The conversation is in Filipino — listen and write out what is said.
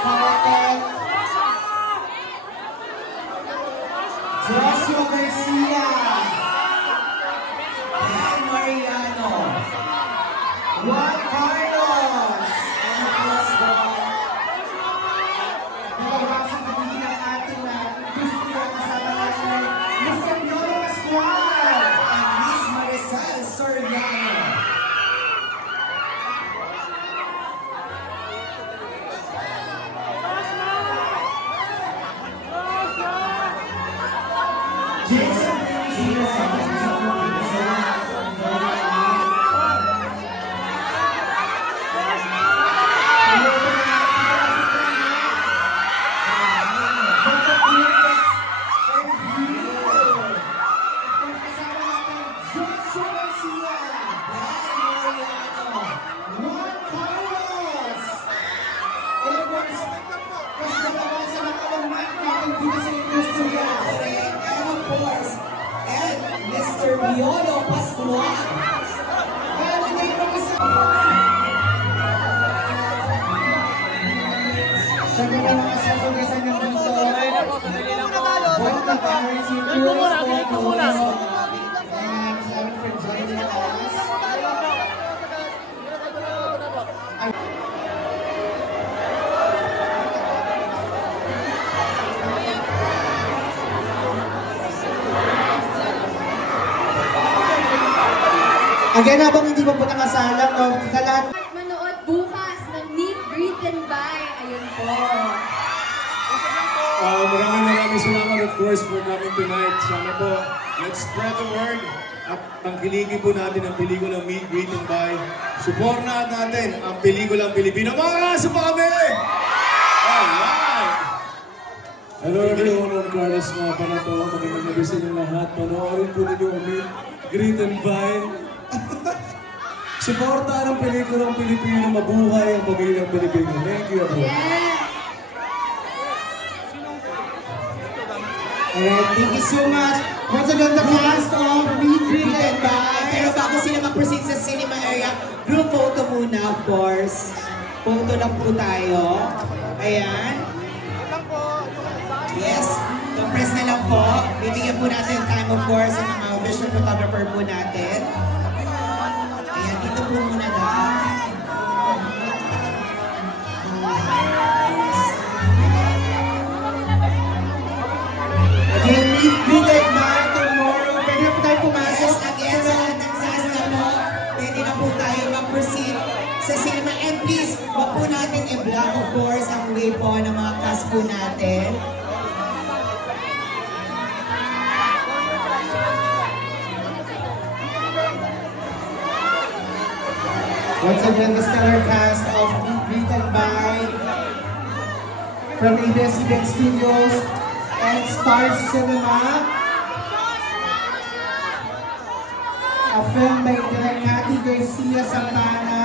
Carpet. Joshua Garcia. Ben Mariano. Juan Carlos. And of course, nalawasang kapigil ang ating industriya kasama natin Mr. Piolo Pascual and Miss Marisol Soriano. Jason Mr. Piolo Pascual. Sa mga kasasugasan ng dito, both the parents in and Simon for joining us. Again, habang hindi pa po nakasalang, no, kalat. Manood bukas ng Meet, Greet, and Buy. Ayun po. Maraming salamat, of course, for coming tonight. Sana po, let's spread the word at tangkilingin po natin ang pelikulang Meet, Greet, and Buy. Supportahan natin ang pelikulang Pilipino. Mga kaso pa kami! Alright! Hello everyone, I'm Carlos nga pa na to. Magandang gabi sa inyo lahat. Panoorin po ninyo ang Meet, Greet, and Buy. Suportahan ang pelikulang Pilipino, mabuhay ang pamilyang Pilipino. Thank you, everyone. Alright, thank you so much. Once again, the cast of Meet, Greet, and Buy. Pero bago sila mag-proceed sa cinema area, group photo muna, of course. Photo lang po tayo. Ayan. Yes, compress na lang po. Bibigyan po natin time, of course, sa mga visual photographer po natin. Ayan, dito po muna daw. Again, Meet, Greet, and Buy tomorrow. Pwede na po tayo pumasok. Again, sa lahat ng sasa mo, pwede na po tayo mag-proceed sa cinema. And please, wag po natin i-block, of course, ang way po ng mga cast po natin. Once again, the stellar cast of Meet, Greet, and Buy from ABS-CBN Studios and Stars Cinema. A film by Direk Cathy Garcia Santana